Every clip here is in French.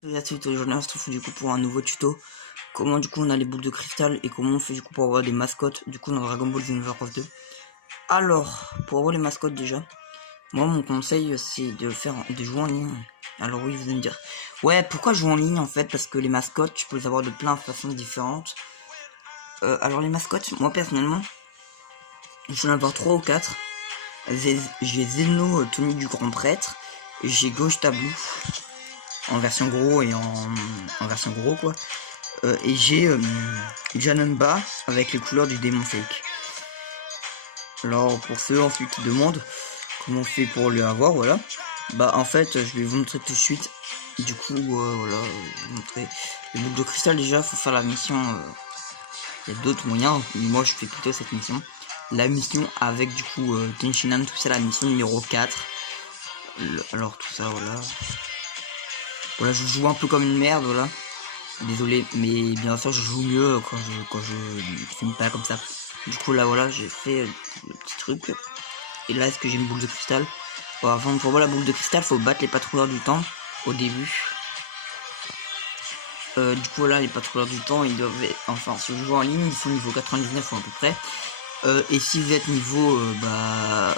Salut à tous, aujourd'hui on se retrouve du coup pour un nouveau tuto. Comment du coup on a les boules de cristal et comment on fait du coup pour avoir des mascottes du coup dans Dragon Ball Xenoverse 2. Alors, pour avoir les mascottes déjà, moi mon conseil c'est de jouer en ligne. Alors oui, vous allez me dire, ouais pourquoi jouer en ligne en fait? Parce que les mascottes tu peux les avoir de plein de façons différentes. Alors les mascottes, moi personnellement, je vais en avoir 3 ou 4. J'ai Zeno tenue du grand prêtre, j'ai Gauche Tabou en version gros et en version gros quoi. Et j'ai Janemba avec les couleurs du démon fake. Alors pour ceux ensuite qui demandent comment on fait pour les avoir, voilà. Bah en fait je vais vous montrer tout de suite. Du coup voilà, vous montrer les boucles de cristal. Déjà faut faire la mission. Il y a d'autres moyens, mais moi je fais plutôt cette mission. La mission avec du coup Tenshinhan, tout ça, la mission numéro 4. Alors tout ça voilà. Voilà, je joue un peu comme une merde, voilà. Désolé, mais bien sûr je joue mieux quand je filme pas comme ça. Du coup là voilà, j'ai fait le petit truc. Et là est-ce que j'ai une boule de cristal? Bon, avant pour voir la boule de cristal, faut battre les patrouilleurs du temps au début. Du coup là les patrouilleurs du temps ils doivent, enfin si vous jouez en ligne ils sont niveau 99 à peu près. Et si vous êtes niveau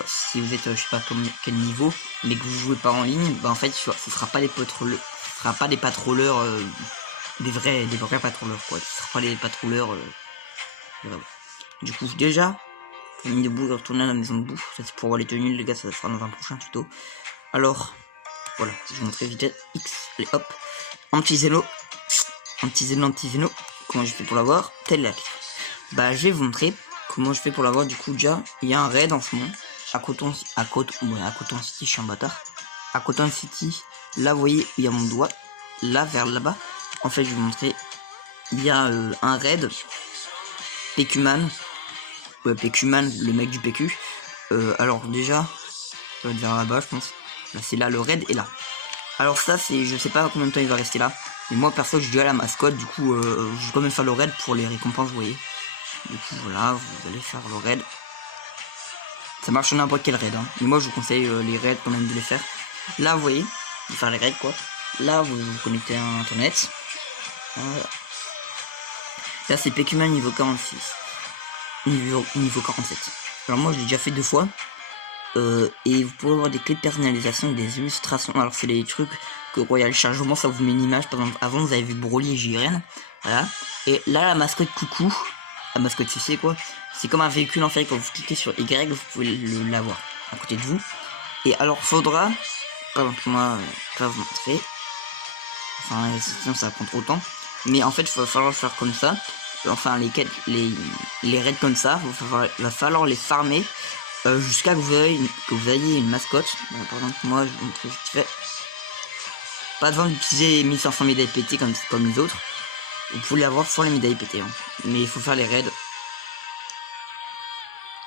si vous êtes je sais pas quel niveau, mais que vous jouez pas en ligne, bah en fait ce sera pas des patrouilleurs, ce sera pas des patrouilleurs des vrais patrouilleurs quoi, ce sera pas des patrouilleurs voilà. Du coup déjà famille de boue de retourner à la maison de boue, ça c'est pour voir les tenues les gars, ça sera dans un prochain tuto. Alors voilà, je vais montrer vite X, allez hop, anti-zélo, comment je fais pour l'avoir, telle la question. Bah je vais vous montrer comment je fais pour l'avoir. Du coup déjà il y a un raid en ce moment à Coton City, je suis un bâtard. À Coton City, là vous voyez il y a mon doigt, là vers là-bas. En fait je vais vous montrer, il y a un raid Pekuman. Ouais, Pekuman, le mec du PQ. Alors déjà, ça va être vers là-bas je pense. Là c'est là, le raid est là. Alors ça c'est, je sais pas combien de temps il va rester là. Mais moi perso je dis à la mascotte, du coup je vais quand même faire le raid pour les récompenses, vous voyez. Du coup voilà, vous allez faire le raid. Ça marche sur n'importe quel raid, hein. Mais moi je vous conseille les raids quand même de les faire. Là vous voyez, de faire les raids quoi. Là vous vous connectez à internet. Voilà. Là c'est Pekuman niveau 46. Niveau 47. Alors moi je l'ai déjà fait 2 fois. Et vous pouvez avoir des clés de personnalisation, des illustrations. Alors c'est les trucs que Royal Chargement, ça vous met une image. Par exemple avant vous avez vu Broly et Jiren. Voilà. Et là la mascotte coucou, la mascotte sucée quoi, c'est comme un véhicule en fait. Quand vous cliquez sur Y vous pouvez l'avoir à côté de vous. Et alors faudra, par exemple moi je vais vous montrer, enfin sinon ça prend trop de temps, mais en fait il va falloir faire comme ça. Enfin les raids comme ça, il va falloir les farmer jusqu'à que vous ayez une mascotte. Par exemple moi je vous montre vite fait. Pas besoin d'utiliser 1500 médailles pétées comme les autres. Vous pouvez l'avoir sans les médailles pétées, hein. Mais il faut faire les raids.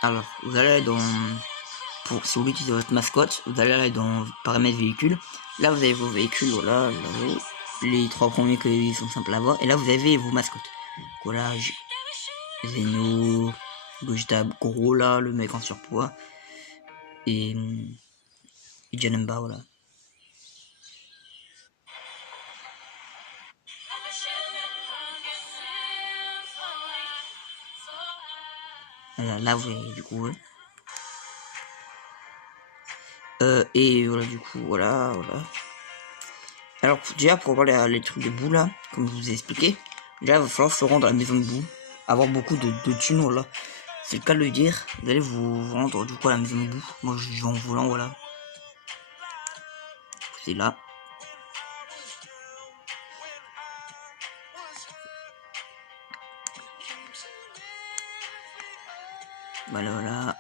Alors vous allez dans, si vous voulez utiliser votre mascotte, vous allez aller dans paramètres véhicules. Là vous avez vos véhicules, voilà, là-haut. Les 3 premiers qui sont simples à voir. Et là vous avez vos mascottes. Voilà, Zeno, Gogeta gros là, le mec en surpoids. Et Janemba, voilà. Voilà, là vous voyez du coup. Et voilà du coup, voilà. Alors déjà pour voir les trucs de boue là, comme je vous ai expliqué, déjà il va falloir se rendre à la maison de boue, avoir beaucoup de thunes là. C'est le cas de le dire, vous allez vous rendre du coup à la maison de boue. Moi je vais en volant, voilà. C'est là. Voilà.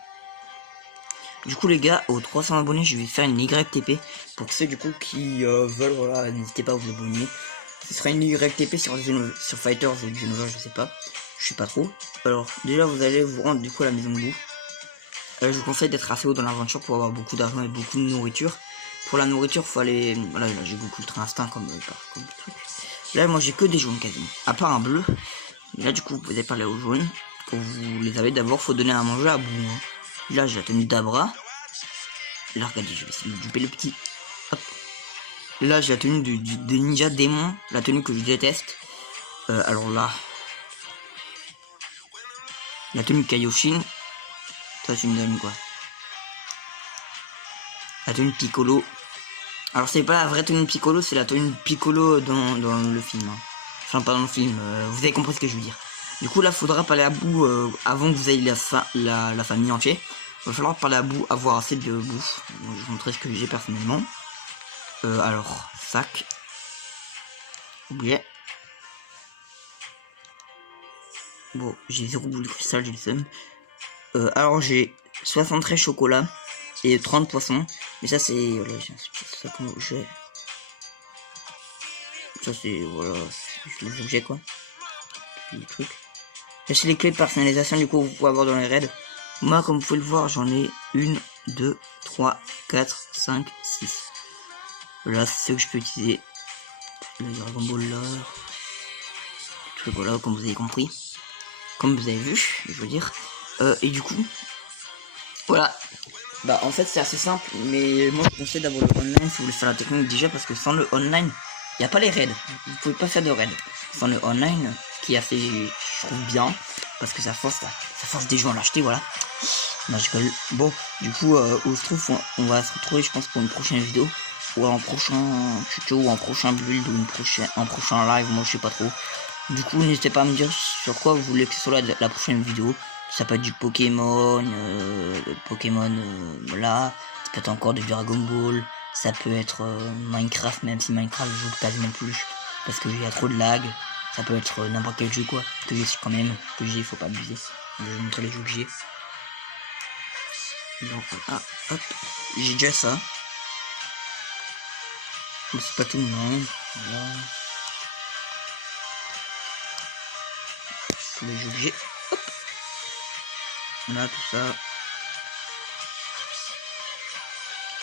Du coup les gars, aux 300 abonnés, je vais faire une YTP. Pour ceux du coup qui veulent, voilà, n'hésitez pas à vous abonner. Ce sera une YTP sur Fighters ou Genova, je sais pas. Je sais pas trop. Alors déjà vous allez vous rendre du coup à la maison de boue. Je vous conseille d'être assez haut dans l'aventure pour avoir beaucoup d'argent et beaucoup de nourriture. Pour la nourriture, faut aller... Voilà, là j'ai beaucoup de instinct comme truc. Là moi j'ai que des jaunes quasiment. À part un bleu. Mais là du coup vous pouvez parler aux jaunes. Quand vous les avez d'abord, faut donner à manger à bout. Hein. Là j'ai la tenue d'Abra. Là regardez, je vais essayer de duper le petit. Hop. Là, j'ai la tenue des ninja démons, la tenue que je déteste. Alors là, la tenue Kaioshin, ça c'est une dingue quoi. La tenue Piccolo. Alors c'est pas la vraie tenue Piccolo, c'est la tenue Piccolo dans le film. Hein. Enfin pas dans le film, vous avez compris ce que je veux dire. Du coup là faudra parler à bout avant que vous ayez la famille entière. Il va falloir parler à bout, avoir assez de bouffe. Je vais vous montrer ce que j'ai personnellement. Alors, sac. Objet. Bon, j'ai 0 boule de cristal, j'ai le seum. Alors j'ai 73 chocolats et 30 poissons. Mais ça c'est... Voilà, ça comme objet. Ça c'est... Voilà, c'est les objets quoi. Les trucs. Ça c'est les clés de personnalisation du coup vous pouvez avoir dans les raids. Moi comme vous pouvez le voir j'en ai 1, 2, 3, 4, 5, 6. Voilà c'est ce que je peux utiliser. Le Dragon Ball là. Le truc voilà comme vous avez compris. Comme vous avez vu, je veux dire. Et du coup, voilà. Bah en fait c'est assez simple, mais moi je conseille d'avoir le online si vous voulez faire la technique déjà parce que sans le online, il n'y a pas les raids. Vous pouvez pas faire de raids. Sans le online, ce qui est assez, je trouve bien, parce que ça force des gens à l'acheter, voilà. Non, je rigole. Bon, du coup, on se trouve, on va se retrouver, je pense, pour une prochaine vidéo, ou un prochain tuto, ou un prochain build, ou un prochain live, moi je sais pas trop. Du coup, n'hésitez pas à me dire sur quoi vous voulez que ce soit la prochaine vidéo. Ça peut être du Pokémon, là. Ça peut être encore du Dragon Ball. Ça peut être Minecraft, même si Minecraft je joue quasiment plus. Parce qu'il y a trop de lag. Ça peut être n'importe quel jeu quoi. Que j'ai quand même. Que j'ai, faut pas abuser. Je vais vous montrer les jeux que j'ai. Donc, hop. J'ai déjà ça. Mais c'est pas tout le monde. Voilà. Les jeux que j'ai. Hop. Voilà tout ça.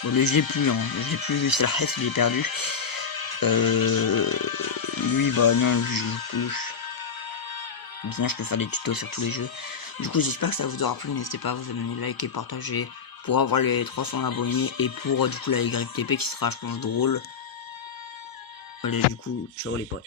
Bon, je l'ai plus, hein. Je l'ai plus, c'est la Hesse, je l'ai perdu. Lui, bah non, lui, je joue plus. Sinon, je peux faire des tutos sur tous les jeux. Du coup, j'espère que ça vous aura plu. N'hésitez pas à vous abonner, liker, partager pour avoir les 300 abonnés et pour du coup la YTP qui sera, je pense, drôle. Allez, du coup, ciao les potes.